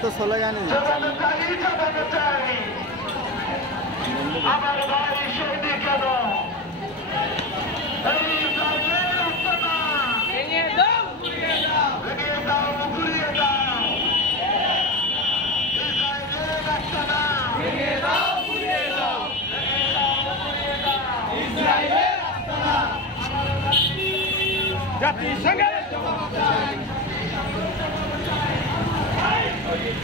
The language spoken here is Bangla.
তো স্লোগানই আমার ভাই শহীদ কেন ভেঙে দাও ঘুরিয়ে দাও ঘুরিয়ে দাও ইসরায়েলের আস্তানা ভেঙে দাও ঘুরিয়ে দাও ইসরায়েলের আস্তানা জাতিসংঘের জবাব চাই।